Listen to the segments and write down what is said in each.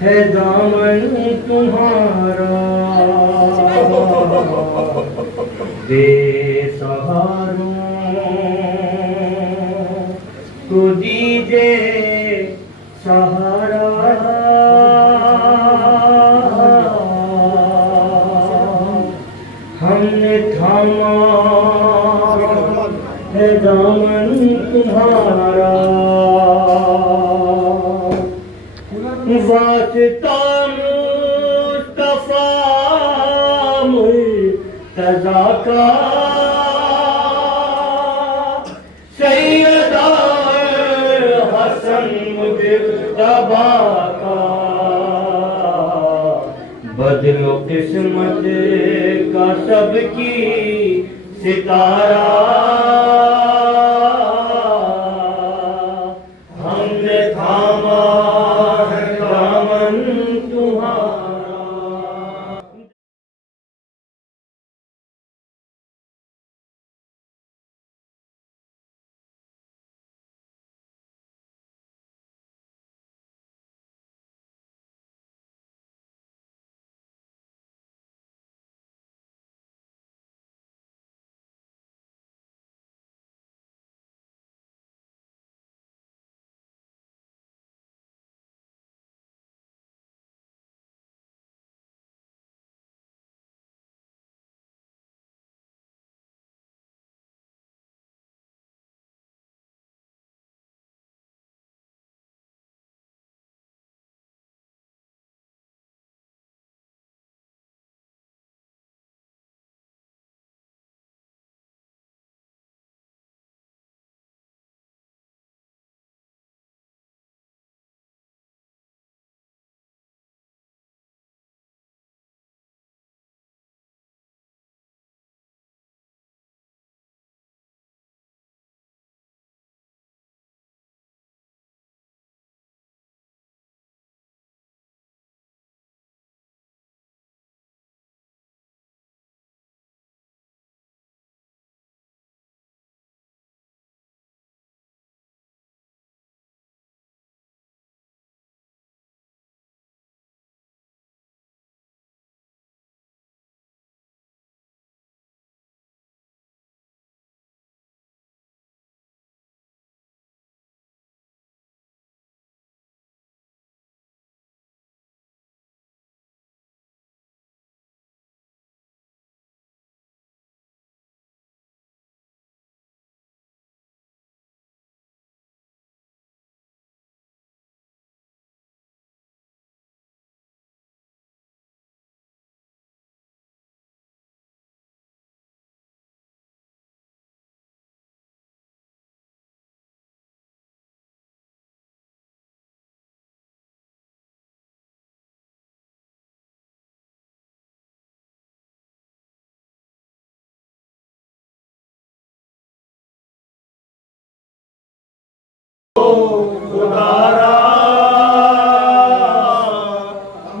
ہے دامن تمہارا، بے سہاروں کو دیجے سہارا، ہم نے تھاما ہے دامن تمہارا، واسطہ مصطفیٰ مرتضیٰ کا، سیدہ حسن مجتبیٰ کا، بدل و قسمت کا سب کی ستارہ، ہم نے تھاما ہے دامن تمہارا۔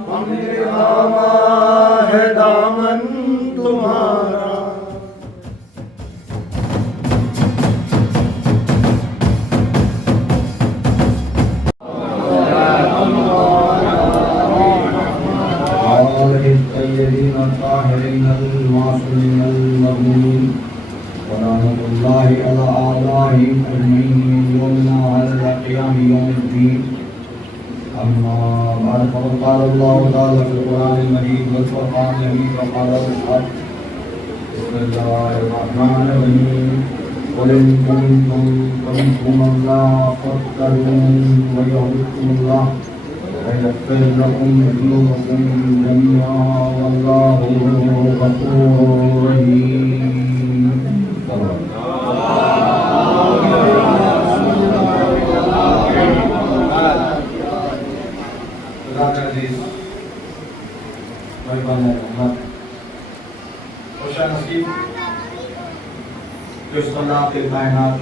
ہم نے تھاما ہے دامن تمہارا۔ الطيبين الطاهرين المعصومين المغمومين، ورحمة الله على أعدائهم أجمعين يومنا على قيام يوم الدين. أما بعد فقد قال الله تعالى في القرآن المجيد والفرقان الحميد وقال الحق. بسم الله الرحمن الرحيم. قل إن كنتم تحبون الله فاتبعوني ويحببكم الله ويغفر لكم ذنوبكم جميعا والله غفور رحيم. خوشا نصیب جو اس اللہ کے کائنات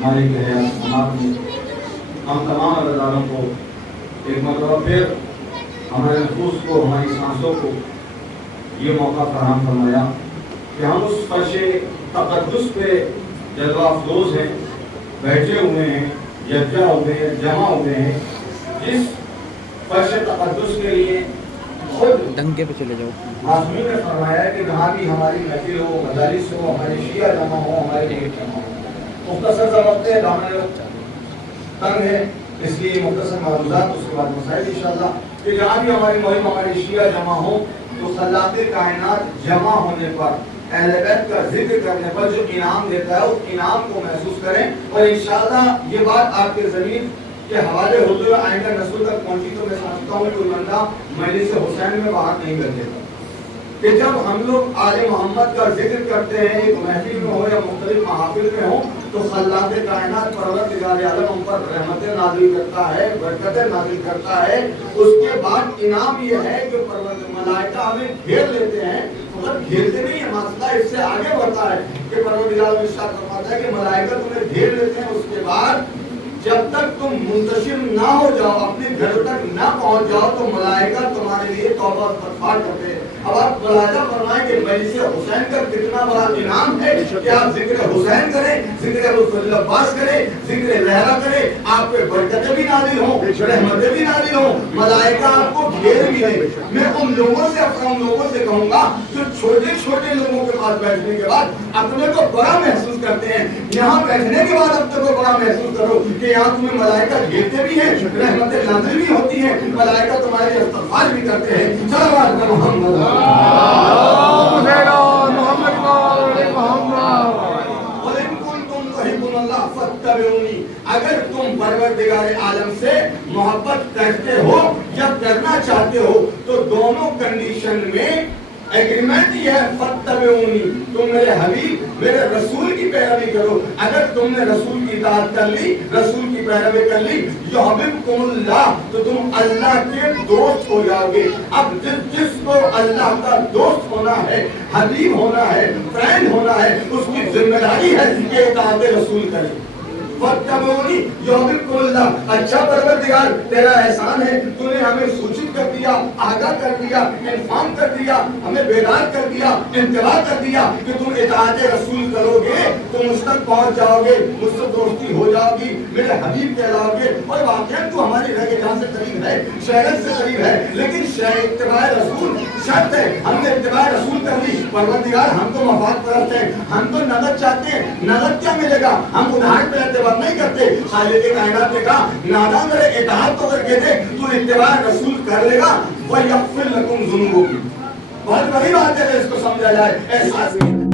مالک ہے ہم تمام عزیزانوں کو ایک مرتبہ پھر ہمارے نفوس کو ہماری سانسوں کو یہ موقع فراہم فرمایا کہ ہم اس فرش تقدس پہ جذبہ افروز ہیں، بیٹھے ہوئے ہیں، یکجا ہوئے ہیں، جمع ہوئے ہیں، جس فرش تقدس کے لیے خود دنگے پہ چلے جاؤ. معصومین نے فرمایا ہے کہ جہاں بھی ہماری محفل ہو، مجالس ہو، ہمارے شیعہ جمع ہو، ہمارے لیے جمع ہو. مختصر سا وقت ہے، دامن تنگ ہے، اس لیے مختصر معروضات، اس کے بعد مسائل انشاءاللہ. کہ جہاں بھی ہماری مہم ہمارے شیعہ جمع ہو تو خلاق کائنات جمع ہونے پر، اہل بیت کا ذکر کرنے پر جو انعام دیتا ہے اس انعام کو محسوس کریں. اور انشاءاللہ یہ بات آپ کے ضمیر کے حوالے ہوتے ہوئے آئندہ نسل تک پہنچی تو میں سمجھتا ہوں کوئی بندہ مجلس حسین میں باہر نہیں کر دیتا کہ جب ہم لوگ آل محمد کا ذکر کرتے ہیں ایک محفل میں ہو یا مختلف محافل میں ہو تو خلاق کائنات پروردگار عالم ہم پر رحمتیں نازل کرتا ہے، برکتیں نازل کرتا ہے. اس کے بعد انعام یہ ہے کہ ملائکہ ہمیں گھیر لیتے ہیں. فقط گھیرتے نہیں ہیں، مسئلہ اس سے آگے بڑھتا ہے کہ پروردگار ارشاد فرماتا ہے کہ ملائکہ تمہیں گھیر لیتے ہیں. اس کے بعد جب تک تم منتشر نہ ہو جاؤ، اپنے گھر تک نہ پہنچ جاؤ تو ملائکہ تمہارے لیے توبہ استغفار کرتے ہیں. اب آپ ملاحظہ فرمائیں کہ مجلس حسین کا کتنا بڑا انعام ہے کہ آپ ذکر حسین کریں، ذکر رسول عباس کریں، ذکر لہرا کریں، آپ پہ برکتیں بھی نازل ہوں، رحمتیں بھی نازل ہوں، ملائکہ آپ کو گھیر بھی دیں. میں ان لوگوں سے کہوں گا جو چھوٹے چھوٹے لوگوں کے پاس بیٹھنے کے بعد اپنے کو بڑا محسوس کرتے ہیں، یہاں بیٹھنے کے بعد اپنے کو بڑا محسوس کرو کہ یہاں تمہیں ملائکہ گھیرتے بھی ہیں، رحمتیں نازل بھی ہوتی ہیں، ملائکہ تمہارے لیے استغفار بھی کرتے ہیں. صلوات پر محمد اگر تم پروردگار عالم سے محبت کرتے ہو یا کرنا چاہتے ہو تو دونوں کنڈیشن میں ایگریمنٹ یہ ہے فتبعونی، تم میرے حبیب میرے رسول کی پیروی کرو. اگر تم نے رسول کی اطاعت کر لی، رسول کی پیروی کر لی، یحببکم اللہ، تو تم اللہ کے دوست ہو جاؤ گے. اب جس کو اللہ کا دوست ہونا ہے، حبیب ہونا ہے، فرینڈ ہونا ہے، اس کی ذمہ داری ہے کہ اطاعت رسول کرے. فتبعونی یحببکم اللہ. اچھا پروردگار تیرا احسان ہے، تو نے ہمیں سوچت کر دیا، آگاہ کر دیا، انفارم کر دیا، ہمیں بیدار کر دیا، انتباہ کر دیا کہ تم اطاعت رسول کرو گے تو مجھ تک پہنچ جاؤ گے، مجھ سے دوستی ہو جاؤ گی، میرے حبیب کہلاؤ گے. اور واقعاً تو ہماری رہ کے جہاں سے قریب ہے، شہرت سے قریب ہے، لیکن اتباع رسول شرط ہے. ہم نے اتباع رسول کر لی. پروردگار ہم تو مفاد پرست ہیں، ہم تو نقد چاہتے ہیں. نقد کیا ملے گا؟ ہم ادھار پہ اعتبار نہیں کرتے. خالق کائنات نے کہا نادان میرے اطاعت تو کر کے دے، تو اتباع رسول کر لے گا وَيَغْفِرْ لَكُمْ ذُنُوبَكُمْ. بہت بڑی بات ہے کہ اس کو سمجھا جائے. احساس نہیں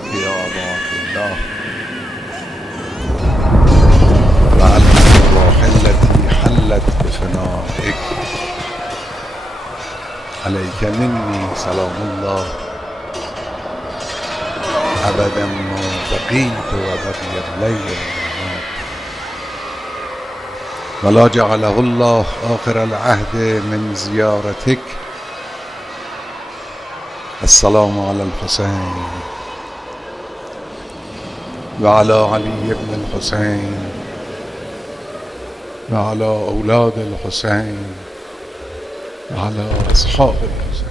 عليك يا أبا عبد الله وعلى الأرواح التي حلت بفنائك عليك مني سلام الله أبدا ما بقيت وبقي الليل والنهار ولا جعله الله آخر العهد من زيارتك. السلام على الحسين وعلى علي بن الحسين وعلى أولاد الحسين وعلى أصحاب الحسين.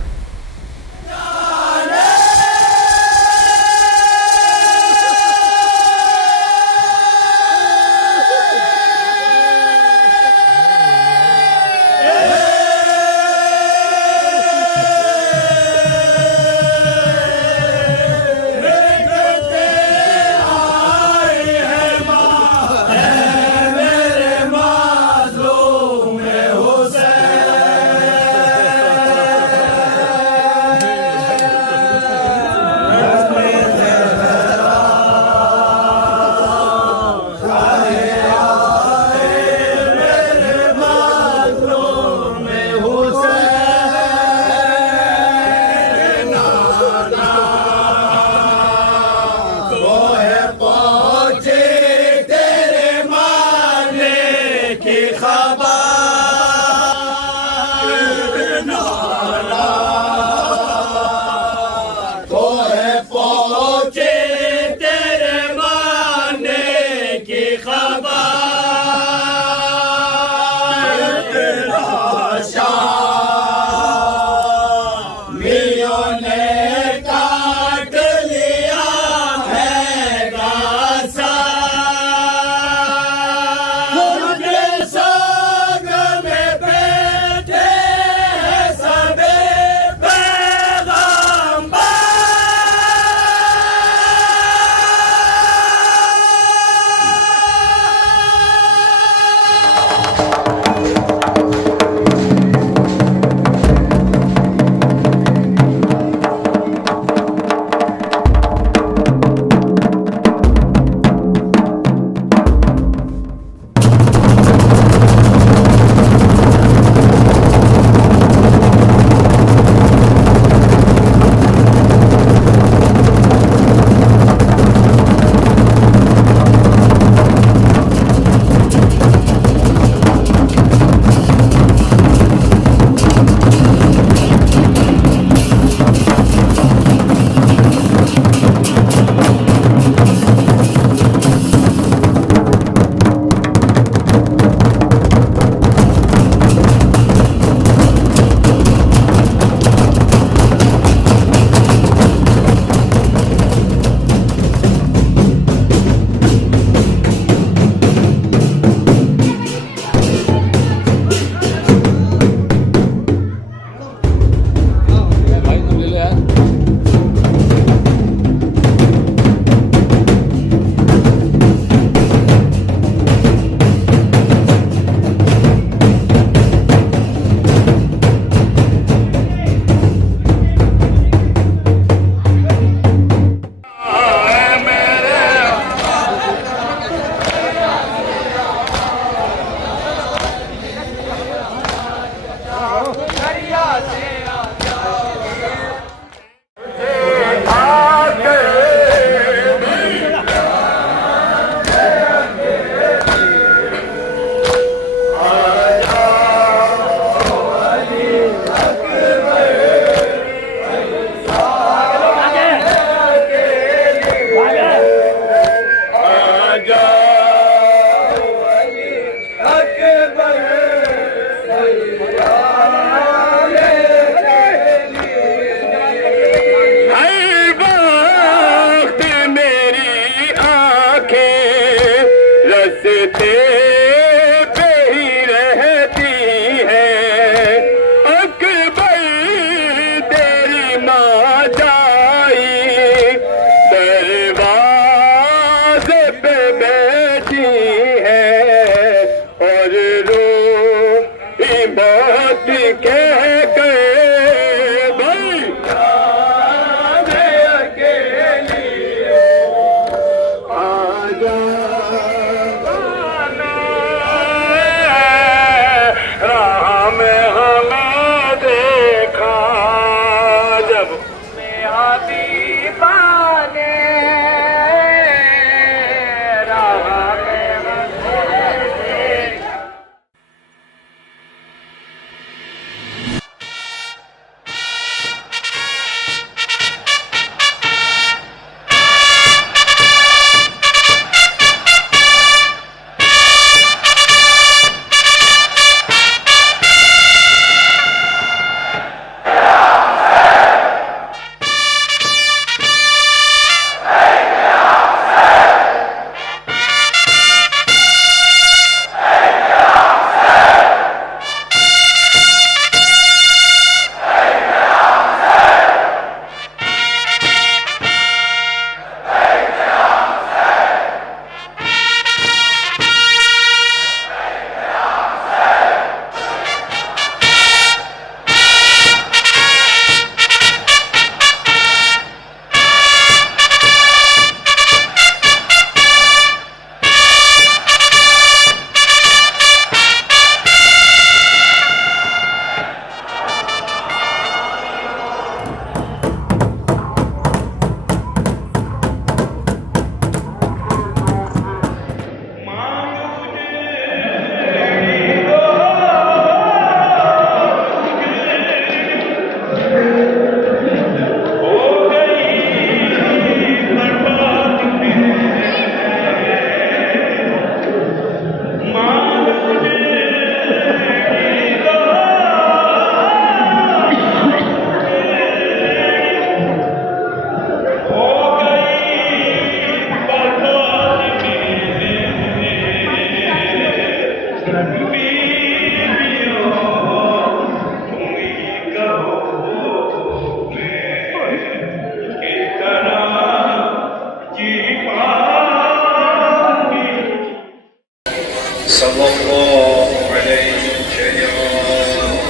صلى الله عليك يا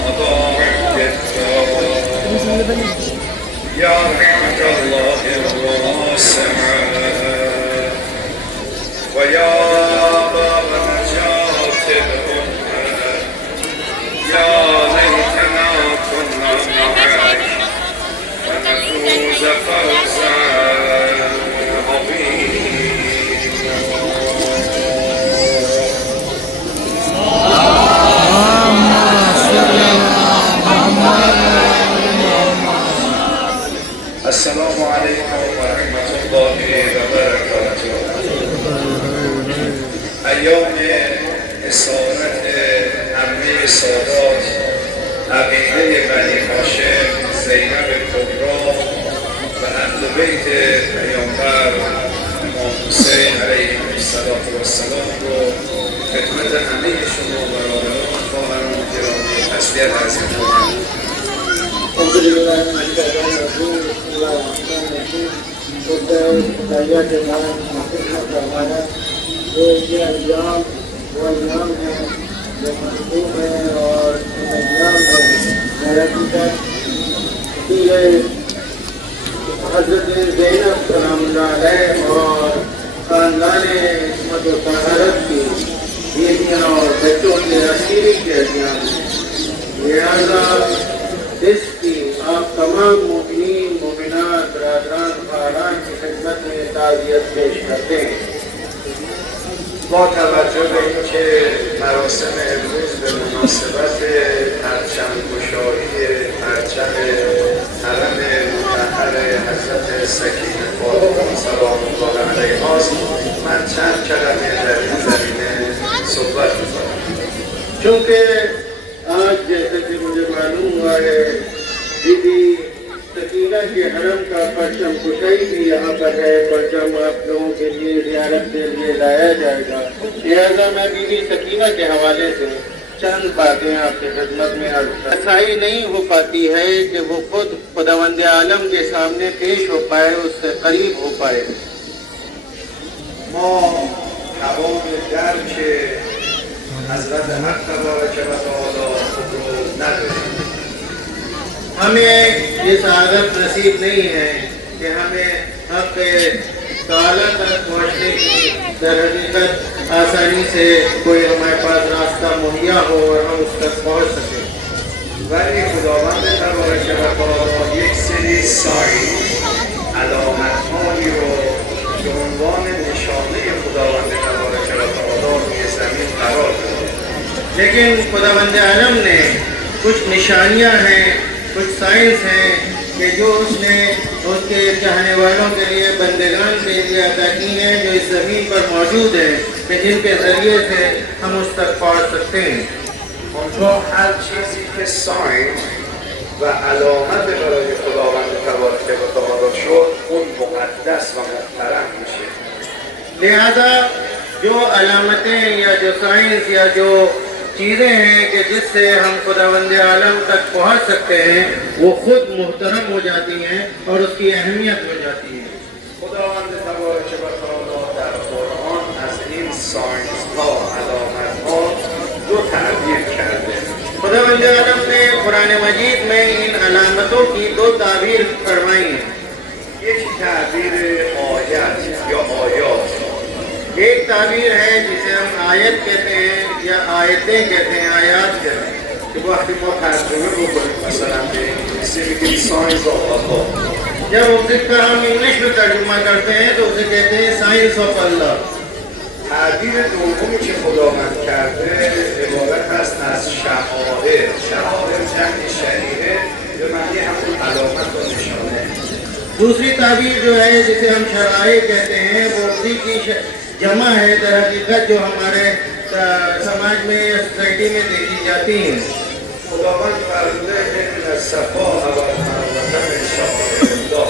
أبا عبد الله يا رحمة الله الواسعة ويا باب نجاة الأمة يا ليتنا كنا معك فنفوز فوزا السلام عليكم ورحمة الله وبركاته. ایام اسارت عمه سادات عقیده بنی هاشم زینب کبری و اهل بیت پیامبر امام حسین علیه السلام رو خدمت همه شما برادران خواهران گرامی تسلیت عرض می‌کنم. جو یہ انجام وہ انجام ہے جو مطلوب ہے اور انجام ہے حقیقت یہ حضرت زینب سلام اللہ علیہ اور خاندان عصمت و طہارت کی بیٹیاں اور بچوں کے عقیدے کے احتیاط لہذا اس کی آپ تمام مومنین مومنات برادران خواہران کی خدمت میں تعزیت پیش کرتے ہیں. با توجه به اینکه مراسم امروز به مناسبت پرچم گشایی پرچم حرم مطهر حضرت سکینه فاطمه سلام الله علیها است، من چند کلمه در این زمینه صحبت می‌کنم. چونکہ آج جیسے کہ مجھے معلوم ہوا ہے بی بی سکینہ کے حرم کا پرچم کشائی بھی یہاں پر ہے. پرچم آپ لوگوں کے لیے زیارت کے لیے لایا جائے گا. لہٰذا میں بی بی سکینہ کے حوالے سے چند باتیں آپ کی خدمت میں عرض کرتا ہوں. ایسائی نہیں ہو پاتی ہے کہ وہ خود خداوند عالم کے سامنے پیش ہو پائے، اس سے قریب ہو پائے. ما تمام درک حضرت حق تبارک و تعالی خود رو نداریم. ہمیں یہ سعادت نصیب نہیں ہے کہ ہمیں حق تعالیٰ تک پہنچنے کی در حقیقت آسانی سے کوئی ہمارے پاس راستہ مہیا ہو اور ہم اس تک پہنچ سکیں. ولی خداوند تبارک و تعالی یک سری ساین علامت‌هایی رو به عنوان نشانه خداوند تبارک و تعالی روی زمین قرار داده. لیکن خداوند عالم نے کچھ نشانیاں ہیں، کچھ سائنس ہیں کہ جو اس نے اس کے چاہنے والوں کے لیے بندگان کے لیے عطا کی ہیں، جو اس زمین پر موجود ہیں کہ جن کے ذریعے سے ہم اس تک پہنچ سکتے ہیں. اونجا هر چیزی که ساین و علامت برای خداوند تبارک و تعالی شد اون مقدس و محترم میشه. لہذا جو علامتیں یا جو سائنس یا جو چیزیں ہیں کہ جس سے ہم خداوند عالم تک پہنچ سکتے ہیں وہ خود محترم ہو جاتی ہیں اور اس کی اہمیت ہو جاتی ہے. خداوند تبارک و تعالی در قرآن از این ساینس ها علامت ها دو تعبیر کرده. خداوند عالم نے قرآن مجید میں ان علامتوں کی دو تعبیر فرمائی ہیں. یک تعبیر آیت یا آیات. ایک تعبیر ہے جسے ہم آیت کہتے ہیں یا آیتیں کہتے ہیں، آیات کہتے ہیں. که وقتی ما ترجمه بکنیم مثلا به انگلیسی میگیم ساینس آف اللہ. جب اردو کا ہم انگلش میں ترجمہ کرتے ہیں تو اسے کہتے ہیں سائنس آف اللہ. تعبیر دومی که خداوند کرده عبارت است از شعائر. شعائر جمع شریعه به معنی همون علامت و نشانه. دوسری تعبیر جو ہے جسے ہم شرائع کہتے ہیں وہ اسی کی جمع ہے در حقیقت جو ہمارے سماج میں یا سوسائٹی میں دیکھی جاتی ہیں. خداوند فرموده ان صفا و مروه من شعائر الله.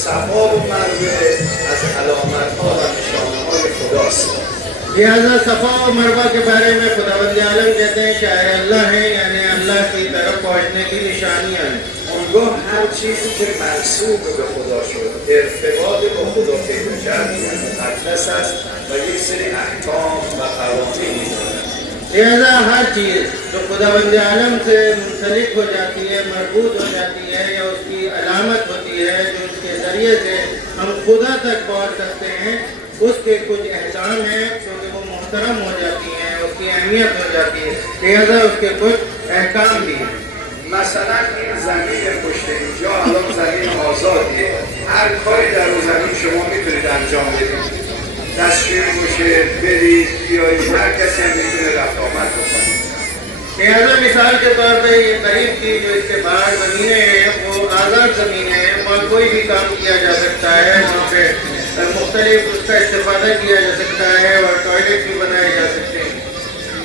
صفا و مروه از علامت‌ها و نشانه‌های خداست. لہذا صفا و مروہ کے بارے میں خداوند عالم کہتے ہیں شاعر اللہ ہیں، یعنی اللہ کی طرف پہنچنے کی نشانیاں ہیں. اونگاه هر چیزی که منسوب به خدا شد ارتباط با خدا پیدا کرد مقدس است و یک سری احکام و قوانینی دارد. لہذا ہر چیز جو خداوند عالم سے منسلک ہو جاتی ہے، مربوط ہو جاتی ہے، یا اس کی علامت ہوتی ہے جو اس کے ذریعے سے ہم خدا تک پہنچ سکتے ہیں، اس کے کچھ احکام ہیں کیونکہ وہ محترم ہو جاتی ہیں، اس کی اہمیت ہو جاتی ہے، لہذا اس کے کچھ احکام بھی ہیں. مثلا این زمین پشت اینجا الان زمین آزادیه، هر کاری در اون زمین شما میتونید انجام بدید، دستشویی باشه، برید بیایید، هر کسی هم میتونه رفت آمد بکنه. لہذا مثال کے طور پہ یہ قریب کی جو اس کے باہر زمینیں ہیں وہ آزاد زمینیں ہیں، وہاں کوئی بھی کام کیا جا سکتا ہے، وہاں پہ مختلف اس کا استفادہ کیا جا سکتا ہے اور ٹوائلٹ بھی بنائے جا سکتے ہیں.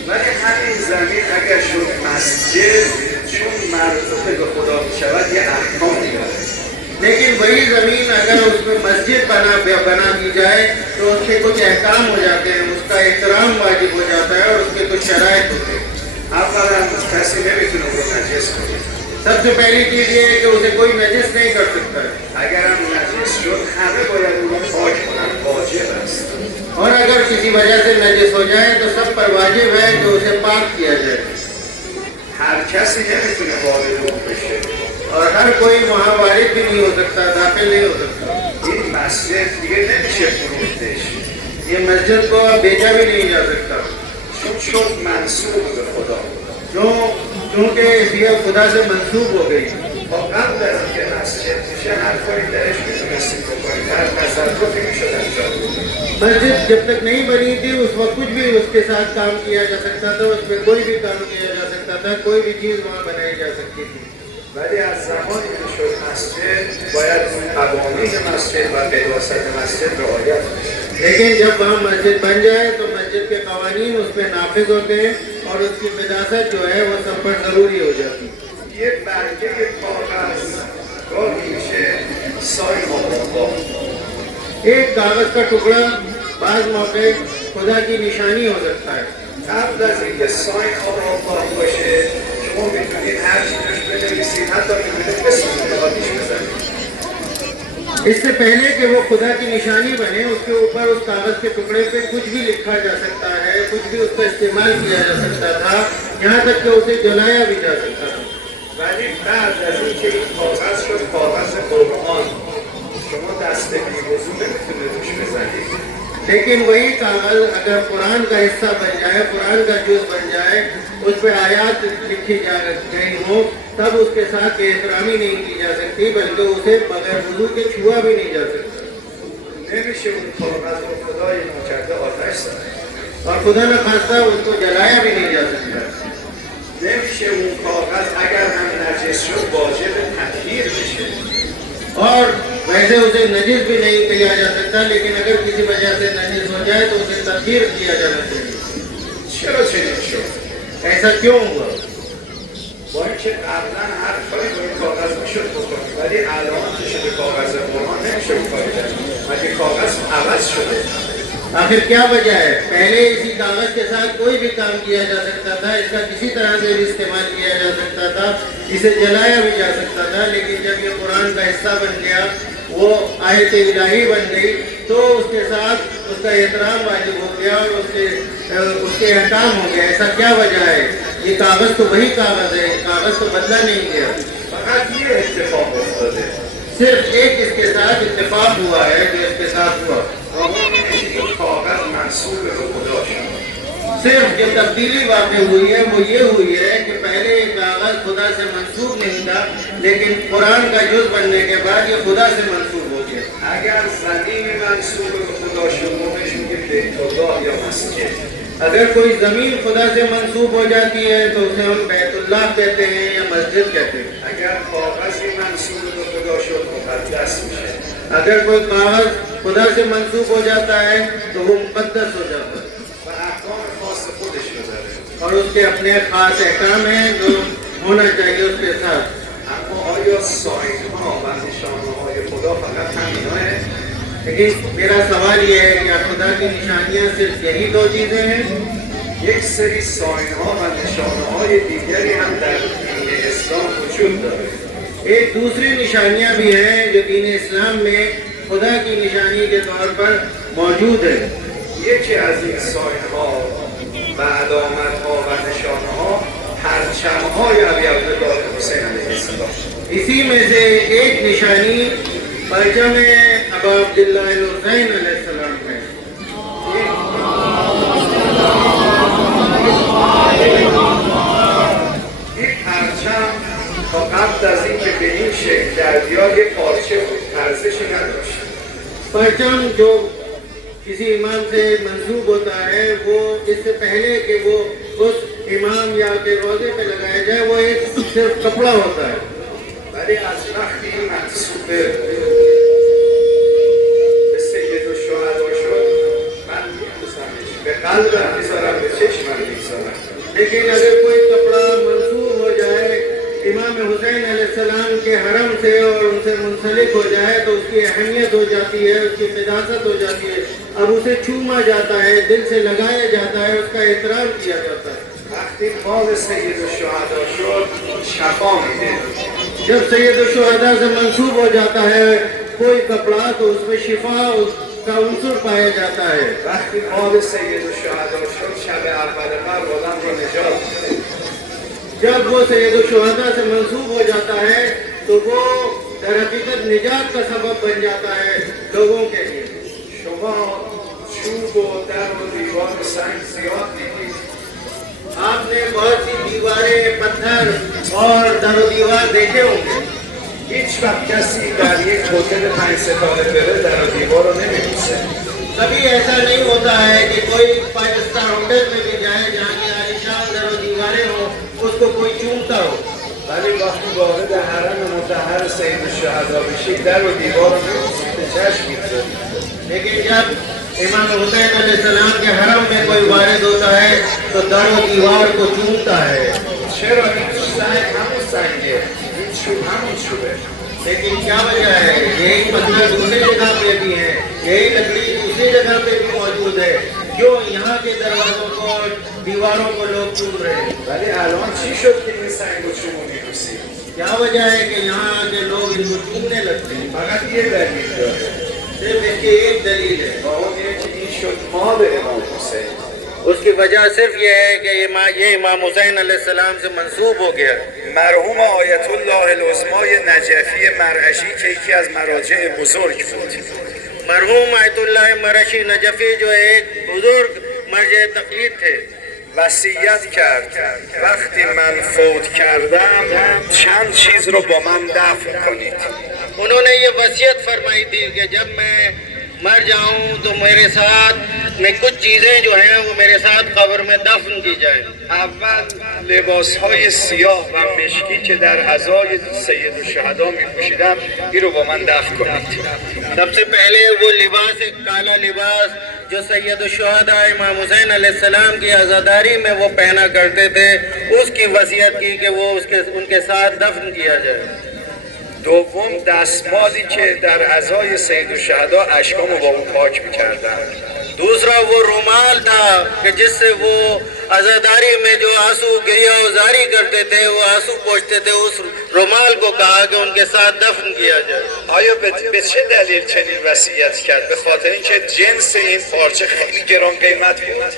ولی همین زمین اگر شد مسجد، چون مربوط به خدا میشود یه احکامی داره. لیکن وہی زمین اگر اس میں مسجد بنا دی جائے تو اس کے کچھ احکام ہو جاتے ہیں، اس کا احترام واجب ہو جاتا ہے اور اس کے کچھ شرائط ہوتے ہیں. اولا کسی نمیتونه رو نجس کنه. سب سے پہلی چیز یہ ہے کہ اسے کوئی نجس نہیں کر سکتا ہے، اگر هم نجس شد همه باید اون رو پاک کنن، واجب است. اور اگر کسی وجہ سے نجس ہو جائے تو سب پر واجب ہے کہ اسے پاک کیا جائے. هر کسی نمیتونه وارد اون بشه. اور ہر کوئی وہاں وارد بھی نہیں ہو سکتا، داخل نہیں ہو سکتا. این مسجد دیگه نمیشه فروختش، یہ مسجد کو اب بیچا بھی نہیں جا سکتا چون شد منسوب به خدا. کیونکہ یہ خدا سے منسوب ہو گئی. با قبل از اینکه مسجد میشه هر کاری درش میتونستیم بکنیم، هر تصرفی میشد انجام بدیم. مسجد جب تک نہیں بنی تھی اس وقت کچھ بھی اس کے ساتھ کام کیا جا سکتا تھا، اس پہ کوئی بھی کام کیا جا سکتا تھا، کوئی بھی چیز وہاں بنائی جا سکتی تھی. ولی از زمانی که شد مسجد باید اون قوانین مسجد و قداست مسجد رعایت بشه. لیکن جب وہاں مسجد بن جائے تو مسجد کے قوانین اس پہ نافذ ہوتے ہیں اور اس کی قداست جو ہے وہ سب پر ضروری ہو جاتی ہے. یک برگه کاغذ گاهی میشه ساین الله. ایک کاغذ کا ٹکڑا بعض موقع خدا کی نشانی ہو سکتا ہے. قبل از اینکه ساین الله باشه شما میتونید هر چی روش بنویسید، حتی میتونید اسم آتیش بزنید. اس سے پہلے کہ وہ خدا کی نشانی بنے اس کے اوپر اس کاغذ کے ٹکڑے پہ کچھ بھی لکھا جا سکتا ہے، کچھ بھی اس کا استعمال کیا جا سکتا تھا، یہاں تک کہ اسے جلایا بھی جا سکتا تھا. ولی بعد از اینکه این کاغذ شد کاغذ قرآن، شما دست بی‌وضو نمیتونید روش بزنید. لیکن وہی کاغذ اگر قرآن کا حصہ بن جائے، قرآن کا جز بن جائے، اس پہ آیات لکھی جا گئی ہو، تب اس کے ساتھ بے احترامی نہیں کی جا سکتی بلکہ اسے بغیر وضو کے چھوا بھی نہیں جا سکتا. نمیشه اون کاغذ رو خدای ناکرده آتش زد. اور خدا نخواستہ اس کو جلایا بھی نہیں جا سکتا. نمیشه اون کاغذ اگر هم نجس شد واجب تطهیر بشه. اور ویسے اسے نجس بھی نہیں کیا جا سکتا، لیکن اگر کسی وجہ سے نجس ہو جائے تو اسے تطہیر کیا جانا چاہیے. چرا چنین شد؟ ایسا کیوں ہوا؟ با اینکه قبلا هر کاری با این کاغذ میشد بکنید، ولی الان که شده کاغذ قرآن نمیشه اون کاری کرد، مگه کاغذ عوض شده. آخر کیا وجہ ہے؟ پہلے اسی کاغذ کے ساتھ کوئی بھی کام کیا جا سکتا تھا، اس کا کسی طرح سے بھی استعمال کیا جا سکتا تھا، اسے جلایا بھی جا سکتا تھا، لیکن جب یہ قرآن کا حصہ بن گیا، وہ آیت الہی بن گئی، تو اس کے ساتھ اس کا احترام واجب ہو گیا اور اس کے احکام ہو گیا. ایسا کیا وجہ ہے؟ یہ کاغذ تو وہی کاغذ ہے، کاغذ تو بدلا نہیں گیا. فقط یہ اتفاق افتاده. صرف ایک اس کے ساتھ اتفاق ہوا ہے جو اس کے ساتھ ہوا. این کاغذ منسوب به خدا شد. صرف جو تبدیلی واقع ہوئی ہے وہ یہ ہوئی ہے کہ پہلے یہ کاغذ خدا سے منسوب نہیں تھا، لیکن قرآن کا جز بننے کے بعد یہ خدا سے منسوب ہو گیا. اگر زمین منسوب به خدا شد ما بهش میگیم بیت الله یا مسجد. اگر کوئی زمین خدا سے منسوب ہو جاتی ہے تو اسے ہم بیت اللہ کہتے ہیں یا مسجد کہتے ہیں. اگر کاغذی منسوب به خدا شد مقدس میشه. اگر کوئی کاغذ خدا سے منسوب ہو جاتا ہے تو وہ مقدس ہو جاتا ہے و احکام خاص خودش رو داره. اور اس کے اپنے خاص احکام ہیں جو ہونا چاہیے اس کے ساتھ. اما آیا ساین ها و نشانه های خدا فقط همیناه؟ لیکن میرا سوال یہ ہے کہ خدا کی نشانیاں صرف یہی دو چیزیں ہیں؟ یک سری ساین ها و نشانه های دیگری هم در دین اسلام وجود داره. ایک دوسری نشانیاں بھی ہیں جو دین اسلام میں خدا کی نشانی کے طور پر موجود ہے. یکی از این ساین ها و علامت‌ها و نشانه‌ها پرچم‌های علی عبدالله حسین علیه السلام. اسی میں سے ایک نشانی پرچم ابا عبداللہ حسین علیہ السلام ہے. این پرچم تا قبل از اینکه به این شکل در بیاد یک پارچه بود، ارزشی نداشت. پرچم جو کسی امام سے منسوب ہوتا ہے وہ اس سے پہلے کہ وہ اس امام یا کے روزے پہ لگایا جائے وہ ایک صرف کپڑا ہوتا ہے. ولی از وقتی این منصوب به سید الشهدا شد من می‌بوسمش، به قلبم می‌ذارم، به چشمم می‌گذارم. لیکن اگر کوئی کپڑا منسوب ہو جائے امام حسین علیہ السلام کے حرم سے اور ان سے منسلک ہو جائے تو اس کی اہمیت ہو جاتی ہے، اس کی قداست ہو جاتی ہے. اب اسے چھوما جاتا ہے، دل سے لگایا جاتا ہے، اس کا احترام کیا جاتا ہے. وقتی مال سید الشهدا شد شفا میده. جب سید الشہداء سے منسوب ہو جاتا ہے کوئی کپڑا تو اس میں شفا کا عنصر پایا جاتا ہے. وقتی مال سید الشهدا شد شب اول قدر آدم رو نجات میده. جب وہ سید الشہداء سے منسوب ہو جاتا ہے تو وہ در حقیقت نجات کا سبب بن جاتا ہے لوگوں کے لیے. شما چوب و در و دیوار سنگ زیاد دیدید. آپ نے بہت سی دیواریں، پتھر اور در و دیوار دیکھے ہوں گے. هیچ وقت کسی در یک هتل 5 ستاره بره در و دیوار رو نمی‌بوسه. کبھی ایسا نہیں ہوتا ہے کہ کوئی 5 اسٹار ہوٹل میں بھی جائے جہاں کی عالیشان در و دیواریں ہوں اس کو کوئی چومتا ہو. ولی وقتی وارد حرم مطهر سید الشهدا بشید در و دیوار رو نمی‌بوسید، به چشم می‌گذارید. لیکن جب امام حسین علیہ السلام کے حرم میں کوئی وارد ہوتا ہے تو در و دیوار کو چومتا ہے. چرا؟ این سنگ همون سنگه، این چوب همون چوبه. لیکن کیا وجہ ہے؟ یہی پتھر دوسری جگہ پہ بھی ہے، یہی لکڑی دوسری جگہ پہ بھی موجود ہے. کیوں یہاں کے دروازوں کو اور دیواروں کو لوگ چوم رہے ہیں؟ ولی الان چی شد که این سنگ و چوب رو می‌بوسید؟ کیا وجہ ہے کہ یہاں کے لوگ ان کو چومنے لگتے ہیں؟ فقط یه دلیل داره. صرف اس کی ایک دلیل ہے، و اون اینه که این شد مال امام حسین. اس کی وجہ صرف یہ ہے کہ یہ امام حسین علیہ السلام سے منسوب ہو گیا. مرحوم آیت الله العظمای نجفی مرعشی که یکی از مراجع بزرگ بود، مرحوم آیت اللہ مرعشی نجفی جو ایک بزرگ مرجع تقلید تھے، وصیت کرد وقتی من فوت کردم چند چیز رو با من دفن کنید. انہوں نے یہ وصیت فرمائی تھی کہ جب میں مر جاؤں تو میرے ساتھ میں کچھ چیزیں جو ہیں وہ میرے ساتھ قبر میں دفن کی جائیں. اول لباسهای سیاه و مشکی که در عزای سید الشهدا می‌پوشیدم این رو با من دفن کنید. سب سے پہلے وہ لباس، ایک کالا لباس جو سید الشہداء امام حسین علیہ السلام کی عزاداری میں وہ پہنا کرتے تھے اس کی وصیت کی کہ وہ ان کے ساتھ دفن کیا جائے. دوم دستمالی که در عزای سید الشهدا اشکامو با اون پاک می‌کردم. دوسرا وہ رومال تھا کہ جس سے وہ عزاداری میں جو آنسو گریہ وزاری کرتے تھے وہ آنسو پوچھتے تھے، اس رومال کو کہا کہ ان کے ساتھ دفن کیا جائے. آیا به چه دلیل چنین وصیت کرد؟ به خاطر اینکه جنس این پارچه خیلی گران قیمت بود.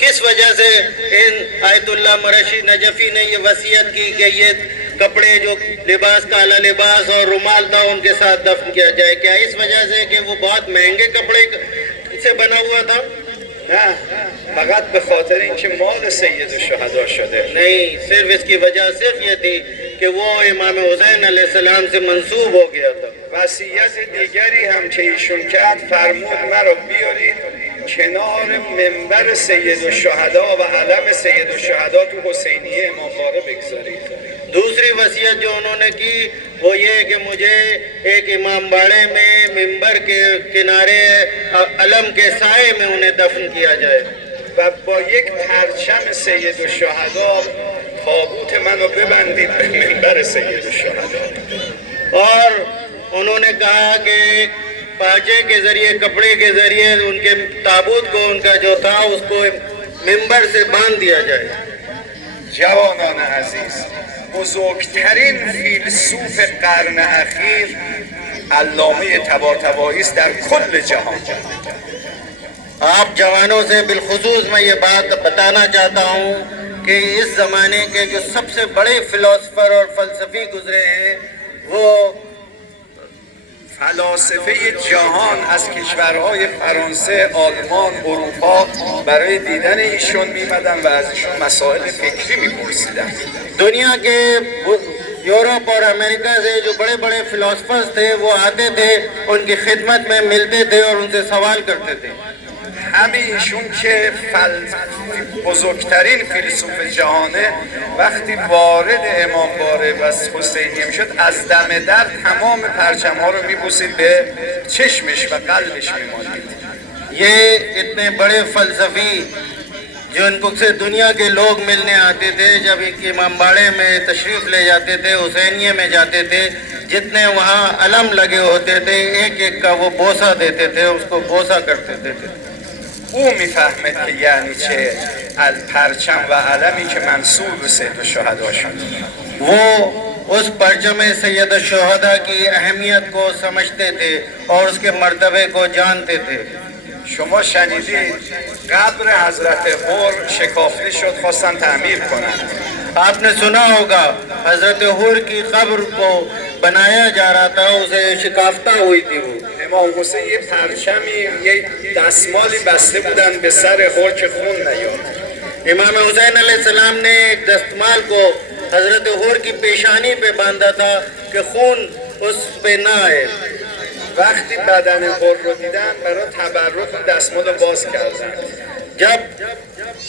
کس وجہ سے ان آیت اللہ مرعشی نجفی نے یہ وصیت کی کہ یہ کپڑے جو لباس، کالا لباس اور رومال تھا ان کے ساتھ دفن کیا جائے؟ کیا اس وجہ سے کہ وہ بہت مہنگے کپڑے سے بنا ہوا تھا؟ نه، فقط به خاطر اینکه مال سید الشهدا شده. نہیں، صرف اس کی وجہ صرف یہ تھی کہ وہ امام حسین علیہ السلام سے منسوب ہو گیا تھا. وصیت دیگری هم که ایشون کرد فرمود مرا بیارید کنار منبر سید الشهدا و علم سید الشهدا تو حسینیه امامباره بگذارید. دوسری وصیت جو انہوں نے کی وہ یہ کہ مجھے ایک امام باڑے میں منبر کے کنارے علم کے سائے میں انہیں دفن کیا جائے. و با یک پرچم سید الشهدا تابوت منو ببندید به منبر سید الشهدا. اور انہوں نے کہا کہ پاچے کے ذریعے، کپڑے کے ذریعے ان کے تابوت کو، ان کا جو تھا اس کو منبر سے باندھ دیا جائے. جوانان عزیز، بزرگترین فیلسوف قرن اخیر علامه طباطبایی است در کل جهان. آپ جوانوں سے بالخصوص میں یہ بات بتانا چاہتا ہوں کہ اس زمانے کے جو سب سے بڑے فلسفر اور فلسفی گزرے ہیں وہ فلاسفه جهان از کشورهای فرانسه، آلمان، اروپا برای دیدن ایشون میمدن و از ایشون مسائل فکری میپرسیدن. دنیا کے یورپ اور امریکہ سے جو بڑے بڑے فلاسفرز تھے وہ آتے تھے، ان کی خدمت میں ملتے تھے اور ان سے سوال کرتے تھے. همین ایشون که بزرگترین فیلسوف جهانه وقتی وارد امامباره و حسینیه میشد از دم در تمام پرچم‌ها رو میبوسید، به چشمش و قلبش میماندید. یہ اتنے بڑے فلسفی جو ان کو سے دنیا کے لوگ ملنے آتے تھے، جب امام باڑے میں تشریف لے جاتے تھے، حسینیے میں جاتے تھے، جتنے وہاں علم لگے ہوتے تھے ایک ایک کا وہ بوسہ دیتے تھے، اس کو بوسہ کرتے تھے. او میفهمد که یعنی چه از پرچم و علمی که منصوب به سید الشهدا شد. وہ اس پرچم سید الشہداء کی اہمیت کو سمجھتے تھے اور اس کے مرتبے کو جانتے تھے. شما شنیدید قبر حضرت حور شکافته شد، خواستن تعمیر کنند. آپ نے سنا ہوگا حضرت حور کی قبر کو بنایا جا رہا تھا، اسے شکافتہ ہوئی تھی. وہ امام حسین یه پرچمی، یه دستمالی بسته بودن به سر حور که خون نیاد. امام حسین علیہ السلام نے ایک دستمال کو حضرت حور کی پیشانی پہ باندھا تھا کہ خون اس پہ نہ آئے. وقتی بدن حور رو دیدن برای تبرک دستمال رو باز کردن. جب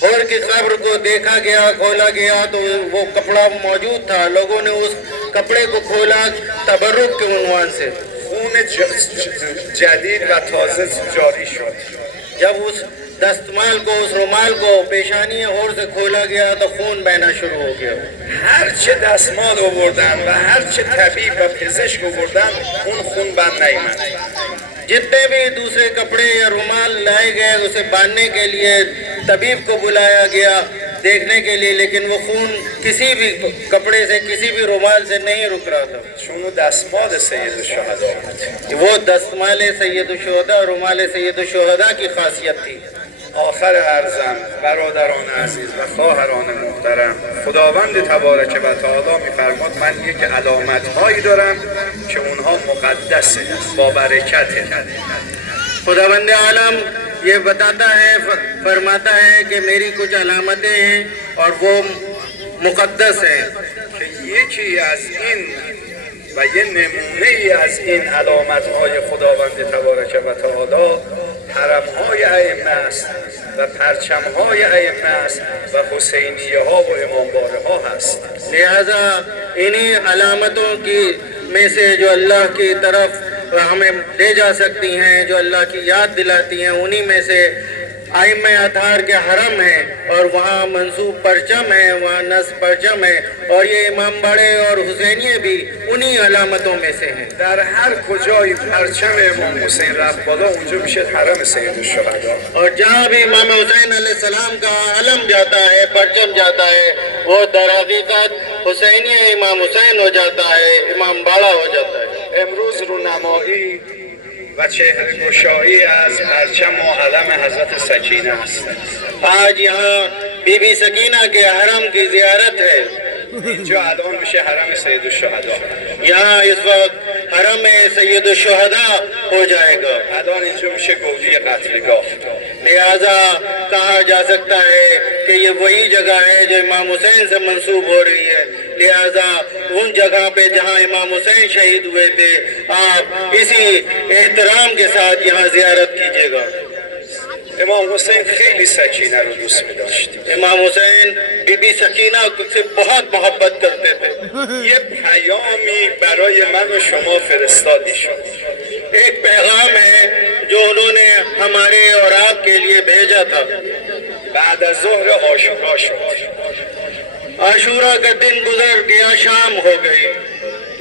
حور کی قبر کو دیکھا گیا، کھولا گیا تو وہ کپڑا موجود تھا، لوگوں نے اس کپڑے کو کھولا تبرک کے عنوان سے. خون جدید و تازه جاری شد. جب اس دستمال کو، اس رومال کو پیشانی حور سے کھولا گیا تو خون بہنا شروع ہو گیا. هرچه دستمال آوردن و هرچه طبیب و پزشک آوردن اون خون بند نیامد. جتنے بھی دوسرے کپڑے یا رومال لائے گئے اسے باندھنے کے لیے طبیب کو بلایا گیا دیکھنے کے لیے، لیکن وہ خون کسی بھی کپڑے سے، کسی بھی رومال سے نہیں رک رہا تھا. چون دستمال سید الشهدا بود. وہ دستمال سید الشہداء، رومال سید الشہداء کی خاصیت تھی. آخر عرضم برادران عزیز و خواهران محترم، خداوند تبارک و تعالی میفرماد من یک علامت‌هایی دارم که اونها مقدسه، با برکته. خداوند عالم یہ بتاتا ہے، فرماتا ہے کہ میری کچھ علامتیں ہیں اور وہ مقدس ہیں. که یکی از این و یه نمونه از این علامت‌های خداوند تبارک و تعالی حرم‌های ائمه است و پرچم‌های ائمه است و حسینیه‌ها و امامباره‌ها هست. لہذا انہی علامتوں کی میں سے جو اللہ کی طرف ہمیں لے جا سکتی ہیں، جو اللہ کی یاد دلاتی ہیں، انہی میں سے ائمہ اطہار کے حرم ہیں اور وہاں منصوب پرچم ہے، وہاں نصب پرچم ہے، اور یہ امام باڑے اور حسینیے بھی انہی علامتوں میں سے ہیں. در هر کجای پرچم امام حسین رفت بالا اونجا میشه حرم سید الشهدا. اور جہاں بھی امام حسین علیہ السلام کا علم جاتا ہے، پرچم جاتا ہے، وہ در حقیقت حسینی امام حسین ہو جاتا ہے، امام باڑا ہو جاتا ہے. امروز رونمایی و چهره گشایی از پرچم و علم حضرت سکینه است. آج یہاں بی بی سکینہ کے حرم کی زیارت ہے. اینجا الان میشه حرم سید الشهدا. یہاں اس وقت حرم سید الشہداء ہو جائے گا. الان اینجا میشه گودی قتلگاه. لہذا کہا جا سکتا ہے کہ یہ وہی جگہ ہے جو امام حسین سے منسوب ہو رہی ہے. لہذا ان جگہ پہ جہاں امام حسین شہید ہوئے تھے آپ اسی احترام کے ساتھ یہاں زیارت کیجیے گا. امام حسین خیلی سکینه رو دوست می‌داشت. امام حسین بی بی سکینہ سے بہت محبت کرتے تھے. یه پیامی برای من و شما فرستادی شد. ایک پیغام ہے جو انہوں نے ہمارے اور آپ کے لیے بھیجا تھا. بعد از ظهر عاشورا شد. عاشورہ کا دن گزر گیا، شام ہو گئی.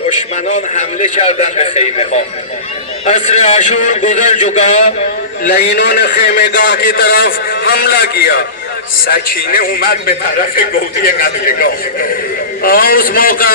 دشمنان حمله کردن به خیمه ها. عصر عاشور گزر چکا، لعینوں نے خیمہ گاہ کی طرف حملہ کیا. سکینه اومد به طرف گودی قتلگاه. اور اس موقع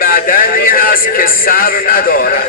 بدنی هست که سر ندارد.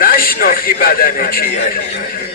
نشناختی بدن کیه؟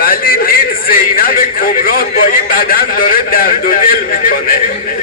ولی دید زینب کبرا با این بدن داره درد و دل میکنه.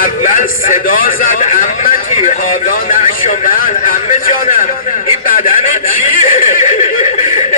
اول صدا زد عمتی حالا نعش و من. عمه جانم این بدن کیه؟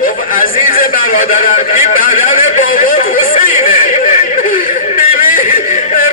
گفت عزیز برادرم این بدن بابا حسینه.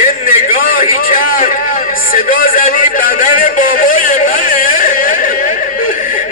یه نگاهی کرد صدا زد این بدن بابای منه.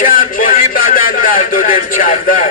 کرد با این بدن درد و دل کردن.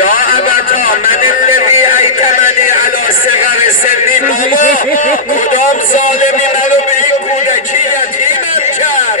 یا ابتا من الذی ایتمنی علی صغر سنی. بابا کدام ظالمی منو به این کودکی یتیمم کرد؟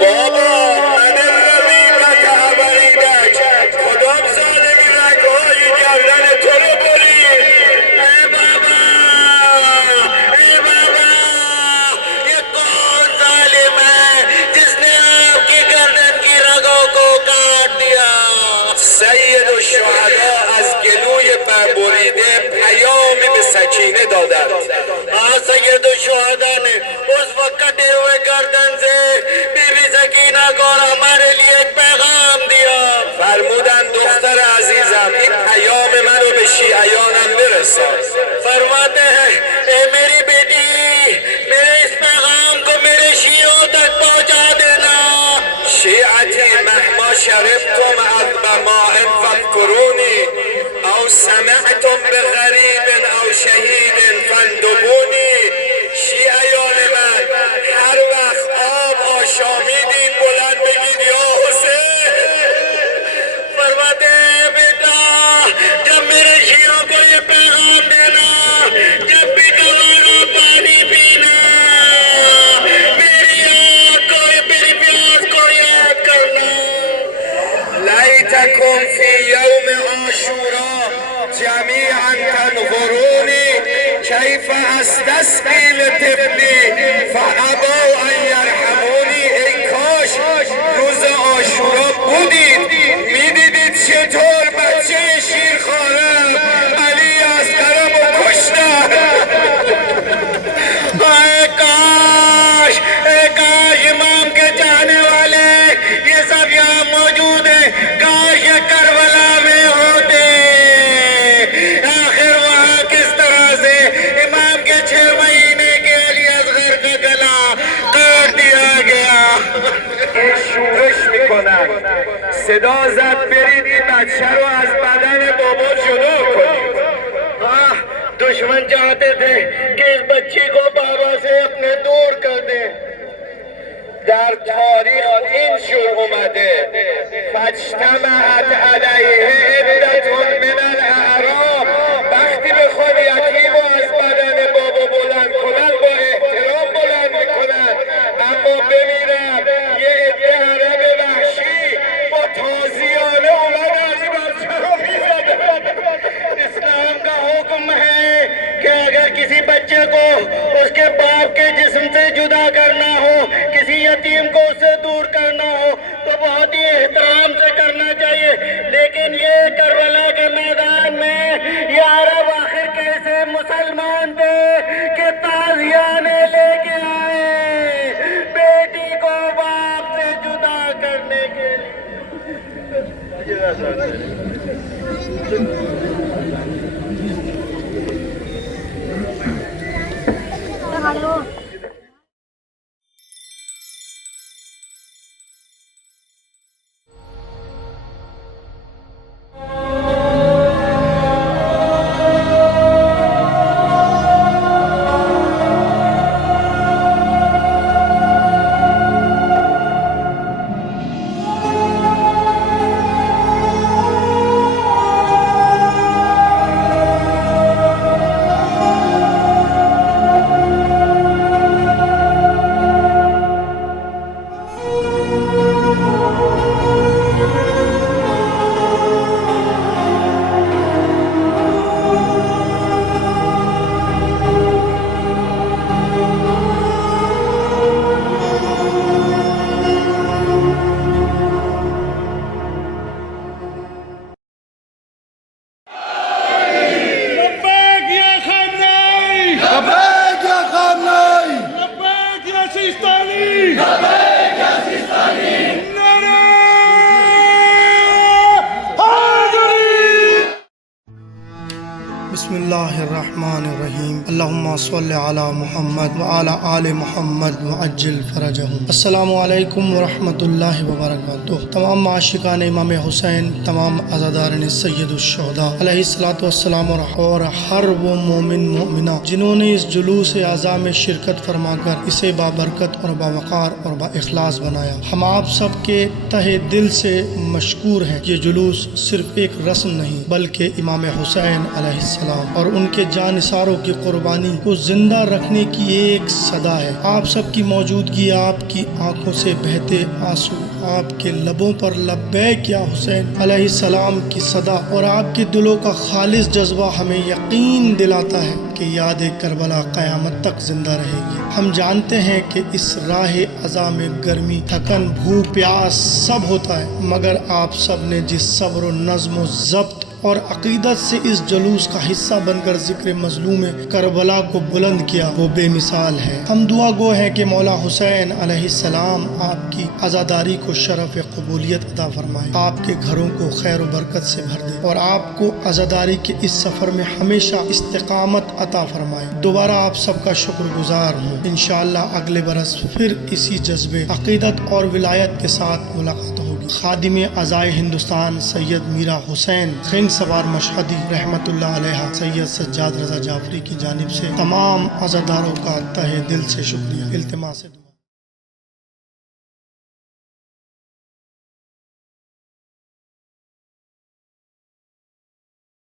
بابا من الذی قطع بریدک. کدام ظالمی رگهای گردن تو رو برید؟ اے بابا یہ کون ظالم ہے جس نے آپ کی گردن کی رگوں کو کاٹ دیا۔ سید الشهدا از گلوی بربریده پیامی به سکینه دادند. آج سید الشہداء نے اس وقت کٹے ہوئے گردن سے بی بی سکینہ کو اور ہمارے لیے ایک پیغام دیا۔ فرمودند دختر عزیزم این پیام منو به شیعیانم برسان. فرماتے ہیں اے میری بیٹی میرے اس پیغام کو میرے شیعوں تک پہنچا دینا۔ شیعتی مهما شربتم از ماء فاذکرونی او سمعتم بغریب او شهید فاندبونی. شیعیان من هر وقت آب آشامیدین بلند بگید یا حسین. فرماتے ہیں بیٹا جب میرے شیعوں کو یہ پیغام دینا جب بھی گوارا پانی پینا میری آنکھ کو میری پیاس کو یاد کرنا۔ لیتکم فی یوم عاشورا جمیعا تنظرونی کیف استسقی لطفلی فابوا ان یرحمونی. ای کاش روز عاشورا بودید میدیدید چطور بچه شیرخوارم علی اصغرم رو کشتن. اے کاش امام کے چاہنے والے یہ سب یہاں موجود ہیں، کاش یہ کربلا میں ہوتے۔ آخر وہاں کس طرح سے امام کے 6 مہینے کے علی اصغر کا گلا کاٹ دیا گیا۔ این شورش میکنن. صدا زد برید این بچه رو از بدن بابا جدا کنید. دشمن چاہتے تھے کہ اس بچی کو بابا سے اپنے دور کر دیں۔ در تاریخ اینجور اومده فاجتمعت علیه عدة من الاعراب. وقتی بخواد یتیم رو از بدن بابا بلند کنن با احترام بلند میکنن، اما بمیرن یه عده عرب وحشی با تازیانه اومدن این بچه رو میزدن. اسلام کا حکم ہے کہ اگر کسی بچے کو اس کے باپ کے جسم سے جدا کرنا ہو، کسی یتیم کو اس سے دور کرنا ہو تو بہت ہی احترام سے کرنا چاہیے۔ لیکن یہ کربلا کے میدان میں یہ عرب آخر کیسے مسلمان تھے کہ تازیانے لے کے آئے بیٹی کو باپ سے جدا کرنے کے لیے۔ لبيك يا خامنئي لبیک یا خامنئي لبيك يا سيستاني لبيك يا سيستاني نعرہ حیدری. بسم اللہ الرحمن الرحیم. اللہم صل علی محمد وعلی آل محمد وعجل فرجہم. السلام علیکم ورحمۃ اللہ وبرکاتہ. تمام عاشقان امام حسین، تمام عزاداران سید الشہداء علیہ الصلوۃ والسلام اور ہر وہ مومن مومنہ جنہوں نے اس جلوس اعزاء میں شرکت فرما کر اسے بابرکت اور باوقار اور با اخلاص بنایا، ہم آپ سب کے تہہ دل سے مشکور ہیں. یہ جلوس صرف ایک رسم نہیں بلکہ امام حسین علیہ السلام اور ان کے جانثاروں کی قربانی کو زندہ رکھنے کی ایک صدا ہے. آپ سب کی موجودگی، آپ کی آنکھوں سے بہتے آنسو، آپ کے لبوں پر لبیک یا حسین علیہ السلام کی صدا اور آپ کے دلوں کا خالص جذبہ ہمیں یقین دلاتا ہے کہ یاد کربلا قیامت تک زندہ رہے گی. ہم جانتے ہیں کہ اس راہ عزا میں گرمی، تھکن، بھوک، پیاس سب ہوتا ہے، مگر آپ سب نے جس صبر و نظم و ضبط اور عقیدت سے اس جلوس کا حصہ بن کر ذکر مظلوم کربلا کو بلند کیا وہ بے مثال ہے. ہم دعا گو ہیں کہ مولا حسین علیہ السلام آپ کی عزاداری کو شرف قبولیت عطا فرمائے، آپ کے گھروں کو خیر و برکت سے بھر دے اور آپ کو عزاداری کے اس سفر میں ہمیشہ استقامت عطا فرمائے. دوبارہ آپ سب کا شکر گزار ہوں. انشاءاللہ اگلے برس پھر اسی جذبے، عقیدت اور ولایت کے ساتھ ملاقات ہوگی. خادم عزائے ہندوستان سید میرا حسین خنگ سوار مشہدی رحمت اللہ علیہ سید سجاد رضا جعفری کی جانب سے تمام عزاداروں کا تہہ دل سے شکریہ. التماس